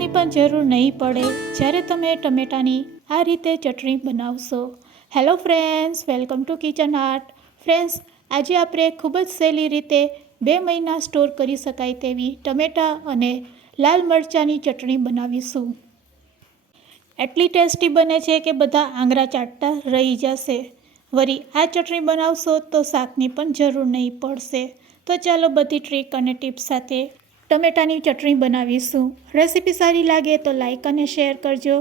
શાકની પણ જરૂર નહીં પડે જ્યારે તમે ટમેટાની આ રીતે ચટણી બનાવશો. Hello friends, welcome to kitchen art. Friends, આજે આપણે ખૂબ જ સહેલી રીતે 2 મહિના સ્ટોર કરી શકાય તેવી ટમેટા અને લાલ મરચાંની ચટણી બનાવીશું. એટલી ટેસ્ટી બને છે કે બધા આંગળા ચાટતા રહી જશે. વળી આ ચટણી બનાવશો તો શાકની પણ જરૂર નહીં પડશે. તો ચાલો બધી ટ્રીક અને ટિપ્સ સાથે ટમેટાની ચટણી બનાવીશું. રેસીપી સારી લાગે તો લાઈક અને શેર કરજો.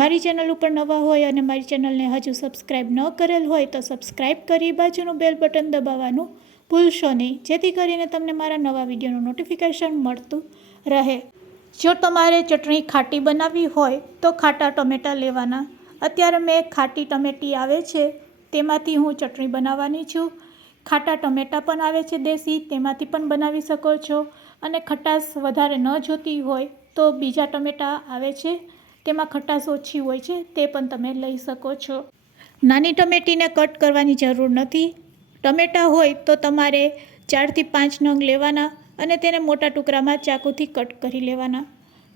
મારી ચેનલ ઉપર નવા હોય અને મારી ચેનલને હજુ સબસ્ક્રાઈબ ન કરેલ હોય તો સબસ્ક્રાઈબ કરી બાજુનું બેલ બટન દબાવવાનું ભૂલશો નહીં, જેથી કરીને તમને મારા નવા વિડીયોનું નોટિફિકેશન મળતું રહે. જો તમારે ચટણી ખાટી બનાવવી હોય તો ખાટા ટમેટાં લેવાના. અત્યારે મેં ખાટી ટમેટી આવે છે તેમાંથી હું ચટણી બનાવવાની છું. ખાટા ટમેટાં પણ આવે છે દેશી, તેમાંથી પણ બનાવી શકો છો. અને ખટાશ વધારે ન જોતી હોય તો બીજા ટમેટાં આવે છે તેમાં ખટાશ ઓછી હોય છે, તે પણ તમે લઈ શકો છો. નાની ટમેટીને કટ કરવાની જરૂર નથી. ટમેટાં હોય તો તમારે 4 થી 5 નંગ લેવાના અને તેને મોટા ટુકડામાં ચાકુથી કટ કરી લેવાના.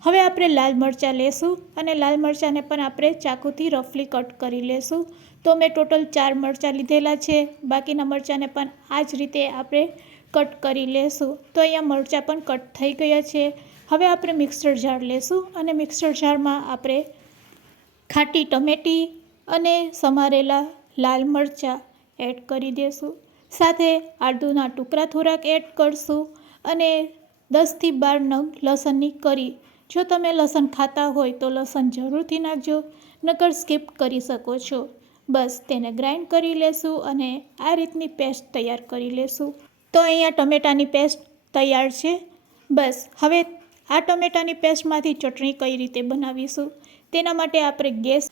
હવે આપણે લાલ મરચાં લેશું અને લાલ મરચાંને પણ આપણે ચાકુથી રફલી કટ કરી લેશું. તો મેં ટોટલ 4 મરચાં લીધેલા છે. બાકીના મરચાંને પણ આ જ રીતે આપણે કટ કરી લેશું. તો અહીંયા મરચાં પણ કટ થઈ ગયા છે. હવે આપણે મિક્સર જાર લેશું અને મિક્સર જારમાં આપણે ખાટી ટમેટી અને સમારેલા લાલ મરચાં એડ કરી દઈશું. સાથે આદુના ટુકડા થોડાક એડ કરશું અને 10 થી 12 નંગ લસણની કરી. જો તમે લસણ ખાતા હોય તો લસણ જરૂરથી નાખજો, નકર સ્કીપ કરી શકો છો. બસ તેને ગ્રાઇન્ડ કરી લેશું અને આ રીતની પેસ્ટ તૈયાર કરી લેશું. તો અહીંયા ટમેટાની પેસ્ટ તૈયાર છે. બસ હવે આ ટમેટાની પેસ્ટમાંથી ચટણી કઈ રીતે બનાવીશું તેના માટે આપણે ગેસ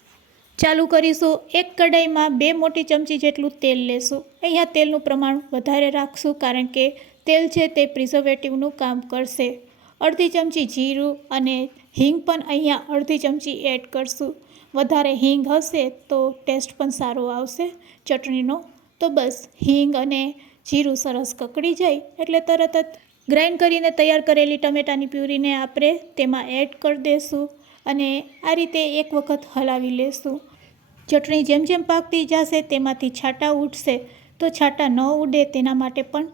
ચાલુ કરીશું. એક કઢાઈમાં 2 મોટી ચમચી જેટલું તેલ લેશું. અહીંયા તેલનું પ્રમાણ વધારે રાખશું કારણ કે તેલ છે તે પ્રિઝર્વેટિવનું કામ કરશે. અડધી ચમચી જીરું અને હિંગ પણ અહીંયા અડધી ચમચી એડ કરશું. વધારે હિંગ હશે તો ટેસ્ટ પણ સારો આવશે ચટણીનો. તો બસ હિંગ અને જીરું સરસ કકડી જાય એટલે તરત જ ગ્રાઇન્ડ કરીને તૈયાર કરેલી ટમેટાની પ્યુરીને આપણે તેમાં એડ કરી દઈશું અને આ રીતે એક વખત હલાવી લેશું. ચટણી જેમ જેમ પાકતી જશે તેમાંથી છાંટા ઉડશે. તો છાંટા ન ઉડે તેના માટે પણ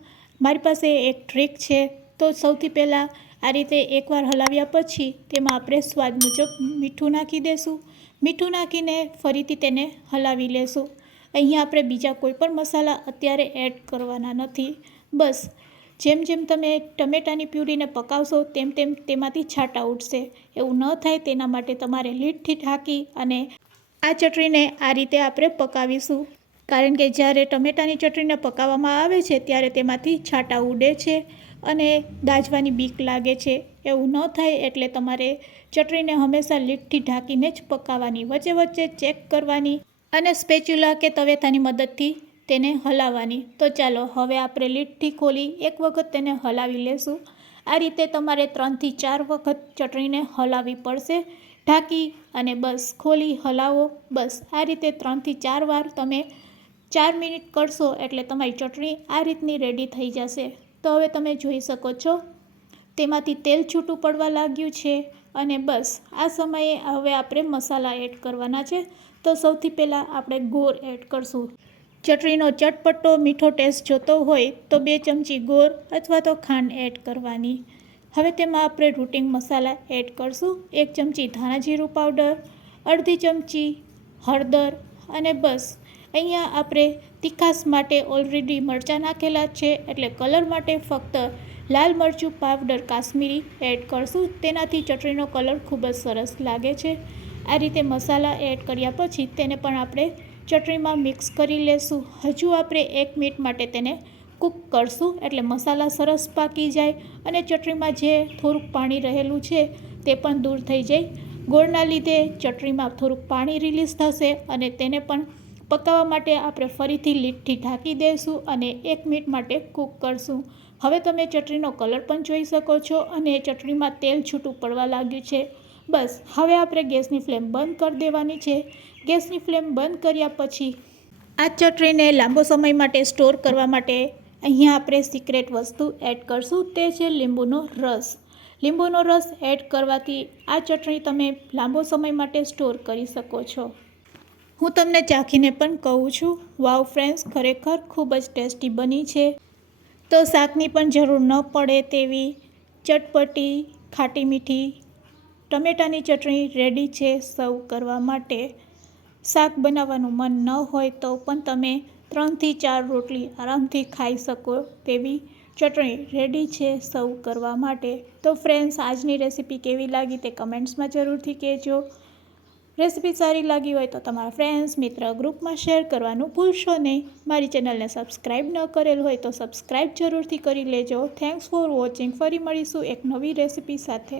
મારી પાસે એક ટ્રીક છે. તો સૌથી પહેલાં આ રીતે એકવાર હલાવ્યા પછી તેમાં આપણે સ્વાદ મુજબ મીઠું નાખી દઈશું. મીઠું નાખીને ફરીથી તેને હલાવી લેશું. અહીંયા આપણે બીજા કોઈ પણ મસાલા અત્યારે એડ કરવાના નથી. બસ જેમ જેમ તમે ટમેટાની પ્યુરીને પકાવશો તેમ તેમ તેમાંથી છાંટા ઉડશે. એવું ન થાય તેના માટે તમારે લીડથી ઢાંકી અને આ ચટણીને આ રીતે આપણે પકાવીશું. કારણ કે જ્યારે ટમેટાની ચટણીને પકાવવામાં આવે છે ત્યારે તેમાંથી છાંટા ઉડે છે અને દાઝવાની બીક લાગે છે. એવું ન થાય એટલે તમારે ચટણીને હંમેશા લીડથી ઢાંકીને જ પકાવવાની, વચ્ચે વચ્ચે ચેક કરવાની અને સ્પેચ્યુલા કે તવેથાની મદદથી તેને હલાવવાની. તો ચાલો હવે આપણે લીડથી ખોલી એક વખત તેને હલાવી લેશું. આ રીતે તમારે 3 થી 4 વખત ચટણીને હલાવવી પડશે ઢાંકી અને બસ ખોલી હલાવો. બસ આ રીતે 3 થી 4 વાર તમે 4 મિનિટ કરશો એટલે તમારી ચટણી આ રીતની રેડી થઈ જશે. તો હવે તમે જોઈ શકો છો તેમાંથી તેલ છૂટું પડવા લાગ્યું છે અને બસ આ સમયે હવે આપણે મસાલા એડ કરવાના છે. તો સૌથી પહેલાં આપણે ગોળ એડ કરશું. ચટણીનો ચટપટો મીઠો ટેસ્ટ જોતો હોય તો 2 ચમચી ગોળ અથવા તો ખાંડ એડ કરવાની. હવે તેમાં આપણે રૂટિંગ મસાલા એડ કરશું. 1 ચમચી ધાણા જીરું પાવડર, અડધી ચમચી હળદર અને બસ અહીંયા આપણે તીખાશ માટે ઓલરેડી મરચાં નાખેલા છે એટલે કલર માટે ફક્ત લાલ મરચું પાવડર કાશ્મીરી એડ કરશું. તેનાથી ચટણીનો કલર ખૂબ જ સરસ લાગે છે. આ રીતે મસાલા એડ કર્યા પછી તેને પણ આપણે ચટણીમાં મિક્સ કરી લેશું. હજુ આપણે 1 મિનિટ માટે તેને કૂક કરશું એટલે મસાલા સરસ પાકી જાય અને ચટણીમાં જે થોડુંક પાણી રહેલું છે તે પણ દૂર થઈ જાય. ગોળના લીધે ચટણીમાં થોડુંક પાણી રિલીઝ થશે અને તેને પણ પકાવવા માટે આપણે ફરીથી લીડથી ઢાંકી દઈશું અને 1 મિનિટ માટે કૂક કરશું. હવે તમે ચટણીનો કલર પણ જોઈ શકો છો અને ચટણીમાં તેલ છૂટું પડવા લાગ્યું છે. બસ હવે આપણે ગેસની ફ્લેમ બંધ કરી દેવાની છે. ગેસની ફ્લેમ બંધ કર્યા પછી આ ચટણીને લાંબો સમય માટે સ્ટોર કરવા માટે અહીંયા આપણે સિક્રેટ વસ્તુ એડ કરશું. તે છે લીંબુનો રસ. લીંબુનો રસ એડ કરવાથી આ ચટણી તમે લાંબો સમય માટે સ્ટોર કરી શકો છો. હું તમને ચાખીને પણ કહું છું, વાવ ફ્રેન્ડ્સ, ખરેખર ખૂબ જ ટેસ્ટી બની છે. તો શાકની પણ જરૂર ન પડે તેવી ચટપટી ખાટી મીઠી ટમેટાની ચટણી રેડી છે સર્વ કરવા માટે. શાક બનાવવાનું મન ન હોય તો પણ તમે 3 થી 4 રોટલી આરામથી ખાઈ શકો તેવી ચટણી રેડી છે સર્વ કરવા માટે. તો ફ્રેન્ડ્સ, આજની રેસીપી કેવી લાગી તે કમેન્ટ્સમાં જરૂરથી કહેજો. રેસીપી સારી લાગી હોય તો તમારા ફ્રેન્ડ્સ, મિત્ર, ગ્રુપમાં શેર કરવાનું ભૂલશો નહીં. મારી ચેનલને સબસ્ક્રાઈબ ન કરેલ હોય તો સબસ્ક્રાઈબ જરૂરથી કરી લેજો. Thanks for watching. ફરી મળીશું એક નવી રેસીપી સાથે.